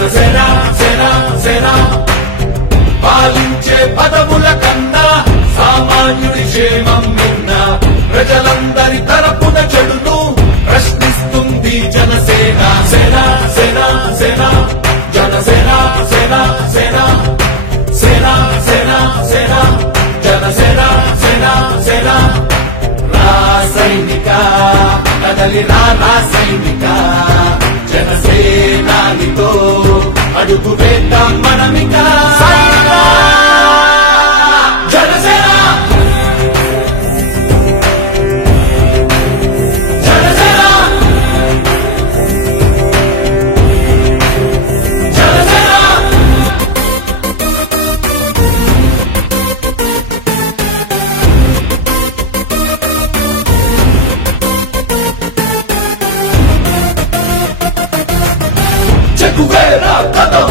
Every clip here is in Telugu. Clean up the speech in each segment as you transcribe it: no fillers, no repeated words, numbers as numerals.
జనసేన సేన సేన పాలించే పదవుల కన్నా సామాన్యుడి క్షేమం నిన్న ప్రజలందరి తరపున చెడును ప్రశ్నిస్తుంది జనసేన సేన సేన సేన జనసేన సేన సేన సేన సేన సేన జనసేన సేన సేన రాసైనిక కదలి రాసైనిక జనసేనానితో అడుగు వేద్దాం మనమిక జనసేన జనసేన జనసేన చెక్కువేరా కథం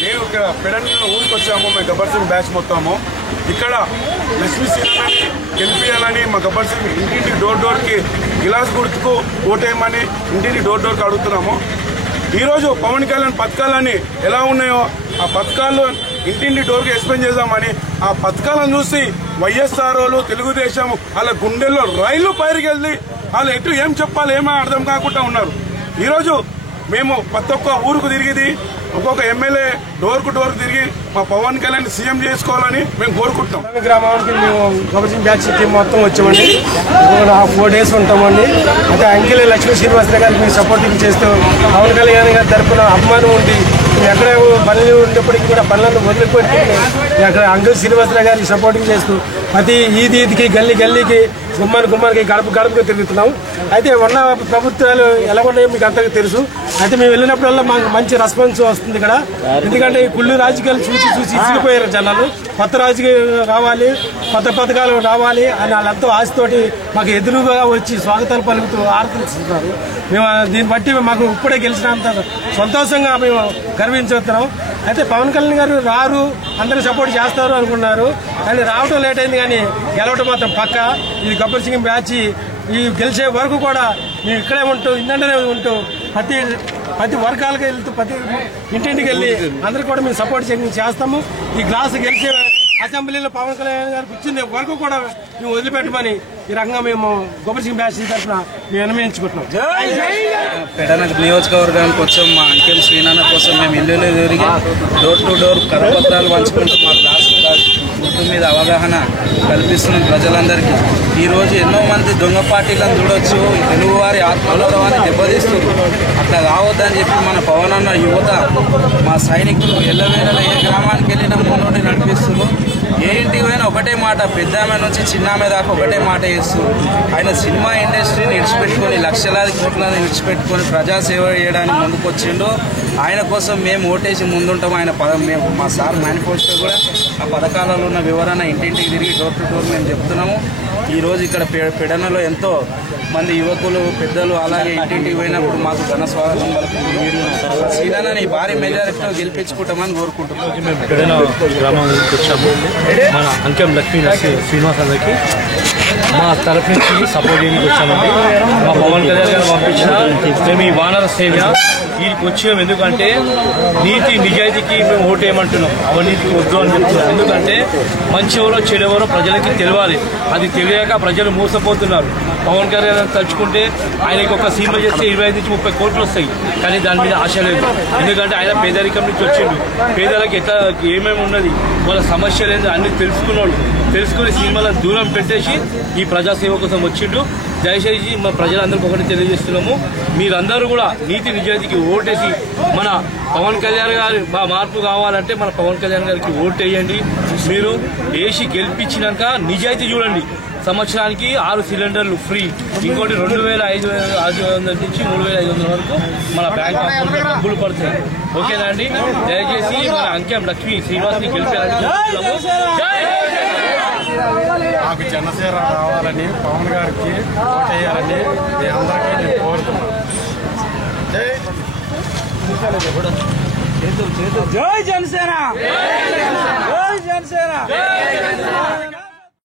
నేను పెడన్లో ఊరికి వచ్చాము. మేము గబ్బర్ సింగ్ బ్యాచ్ మొత్తము ఇక్కడ లక్ష్మీ సీనని గెలిపియాలని మా గబ్బర్ సింగ్ ఇంటింటి డోర్కి గిలాస్ గుర్తుకు ఓటేయమని ఇంటింటి డోర్కి అడుగుతున్నాము. ఈరోజు పవన్ కళ్యాణ్ పథకాలని ఎలా ఉన్నాయో ఆ పథకాలు ఇంటింటి డోర్కి ఎక్స్ప్లెయిన్ చేద్దామని ఆ పథకాలను చూసి వైఎస్ఆర్ వాళ్ళు తెలుగుదేశం వాళ్ళ గుండెల్లో రైలు పైరుకెళ్ళి వాళ్ళు ఎటు ఏం చెప్పాలి ఏమో అర్థం కాకుండా ఉన్నారు. ఈరోజు మేము ప్రతి ఒక్క ఊరుకు తిరిగిది ఒక్కొక్క ఎమ్మెల్యే డోర్ కు తిరిగి మా పవన్ కళ్యాణ్ సీఎం చేసుకోవాలని మేము కోరుకుంటున్నాం. గ్రామానికి మేము గబ్బర్ సింగ్ బ్యాచ్ టీం మొత్తం వచ్చామండి. 4 days ఉంటామండి. అయితే అంకెల్ లక్ష్మీ శ్రీనివాసరావు గారికి మేము సపోర్టింగ్ చేస్తూ పవన్ కళ్యాణ్ గారి తరఫున అభిమానం ఉంది. ఎక్కడ పనులు ఉండేప్పటికీ కూడా పనులను వదిలిపెట్టి అక్కడ అంకెల్ శ్రీనివాసరావు గారికి సపోర్టింగ్ చేస్తూ ప్రతి ఈదికి గల్లీకి గుమ్మానికి గడపకు తిరుగుతున్నాం. అయితే ఉన్న ప్రభుత్వాలు ఎలా ఉన్నాయో మీకు అంతగా తెలుసు. అయితే మేము వెళ్ళినప్పుడల్లా మాకు మంచి రెస్పాన్స్ వస్తుంది ఇక్కడ. ఎందుకంటే ఈ కుళ్ళు రాజకీయాలు చూసి ఇసిగిపోయారు జనాలు. కొత్త రాజకీయాలు రావాలి, కొత్త పథకాలు రావాలి అని వాళ్ళంతా ఆశతోటి మాకు ఎదురుగా వచ్చి స్వాగతాలు పలుకుతూ ఆరాధిస్తున్నారు. మేము దీన్ని బట్టి మాకు ఇప్పుడే గెలిచినంత సంతోషంగా మేము గర్వించుతున్నాం. అయితే పవన్ కళ్యాణ్ గారు రారు, అందరూ సపోర్ట్ చేస్తారు అనుకున్నారు. కానీ రావటం లేట్ అయింది, కానీ గెలవటం మాత్రం పక్క. ఇది గబ్బర్ సింగ్ బ్యాచ్ ఈ గెలిచే వరకు కూడా మేము ఇక్కడే ఉంటూ ఇందంటనే ఉంటూ ప్రతి వర్గాలకు వెళ్తూ ప్రతి ఇంటింటికి వెళ్ళి అందరికీ కూడా మేము సపోర్ట్ చేస్తాము. ఈ గ్లాసు గెలిచే అసెంబ్లీలో పవన్ కళ్యాణ్ గారు కూర్చునే వరకు కూడా మేము వదిలిపెట్టమని ఈ రకంగా మేము గబ్బర్ సింగ్ బ్యాచ్ తరఫున మేము నిర్ణయించుకుంటున్నాం. పెడన నియోజకవర్గానికి వచ్చాం. మా అంకెం శ్రీనాన్న కోసం మేము ఇల్లు తిరిగి డోర్ టు డోర్ కరపత్రాలు పంచుకుంటూ మా గ్లాస్ గుర్తు మీద అవగాహన కల్పిస్తున్నాం ప్రజలందరికీ. ఈరోజు ఎన్నో మంది దొంగ పార్టీలను చూడొచ్చు, తెలుగువారి ఆత్మగౌరవాన్ని దెబ్బతీస్తుంది. అట్లా కావద్దని చెప్పి మన పవన్ అన్న యువత మా సైనికులు ఎల్లవేళ ఏ గ్రామానికి వెళ్ళినా ముందు నడిపిస్తున్నారు. ఏ ఇంటికి పోయినా ఒకటే మాట, పెద్దామె నుంచి చిన్నామె దాకా ఒకటే మాట చేస్తూ ఆయన సినిమా ఇండస్ట్రీని విడిచిపెట్టుకొని లక్షలాది కోట్లను విడిచిపెట్టుకొని ప్రజాసేవ చేయడానికి ముందుకొచ్చిండు. ఆయన కోసం మేము ఓటేసి ముందుంటాం. ఆయన మేము మా సార్ మేనిఫెస్టో కూడా ఆ పథకాలలో ఉన్న వివరణ ఇంటింటికి తిరిగి డోర్ టు డోర్ మేము చెప్తున్నాము. ఈరోజు ఇక్కడ పెడనలో ఎంతో మంది యువకులు పెద్దలు అలాగే ఇంటింటికి పోయినప్పుడు మాకు ఘన స్వాగతం పలుకుతుంది. మీరు శ్రీనాన్నని భారీ మెజారిటీతో గెలిపించుకుంటామని కోరుకుంటున్నాం. మేము పెడన గ్రామానికి వచ్చాము. మన అంకెం లక్ష్మీ శ్రీనివాసరావుకి మా తరఫు నుంచి సపోర్ట్ చేయడానికి వచ్చామండి. మా పవన్ కళ్యాణ్ గారు పంపించిన మేము ఈ వానర సేవ వీరికి వచ్చాము. ఎందుకంటే నీతి నిజాయితీకి మేము ఓటు వేయమంటున్నాం, అవినీతికి వద్దు అని చెప్తున్నాం. ఎందుకంటే మంచి ఎవరో చెడెవరో ప్రజలకి తెలియాలి. అది తెలియక ప్రజలు మోసపోతున్నారు. పవన్ కళ్యాణ్ తలుచుకుంటే ఆయనకి ఒక సినిమా చేస్తే 25 నుంచి 30 కోట్లు వస్తాయి, కానీ దాని మీద ఆశ లేదు. ఎందుకంటే ఆయన పేదరికం నుంచి వచ్చిండు. పేదలకు ఎట్లా ఏమేమి ఉన్నది, వాళ్ళ సమస్యలు ఏంది అన్ని తెలుసుకుని సినిమాలను దూరం పెట్టేసి ఈ ప్రజాసేవ కోసం వచ్చిండు. దయచేసి మా ప్రజలందరికీ ఒకటి తెలియజేస్తున్నాము, మీరందరూ కూడా నీతి నిజాయితీకి ఓటేసి మన పవన్ కళ్యాణ్ గారి మార్పు కావాలంటే మన పవన్ కళ్యాణ్ గారికి ఓటు వేయండి. మీరు వేసి గెలిపించినాక నిజాయితీ చూడండి. సంవత్సరానికి 6 సిలిండర్లు ఫ్రీ, ఇంకోటి 2500 నుంచి 3500 వరకు మన బ్యాంక్ అకౌంట్లో డబ్బులు పడతాయి. ఓకేనా అండి? దయచేసి మన అంకెం లక్ష్మీ శ్రీనివాస్ని గెలిపారని మాకు జనసేన రావాలని పవన్ గారికి ఓటేయాలని మీ అందరికీ నేను కోరుతున్నాను. జై జనసేన.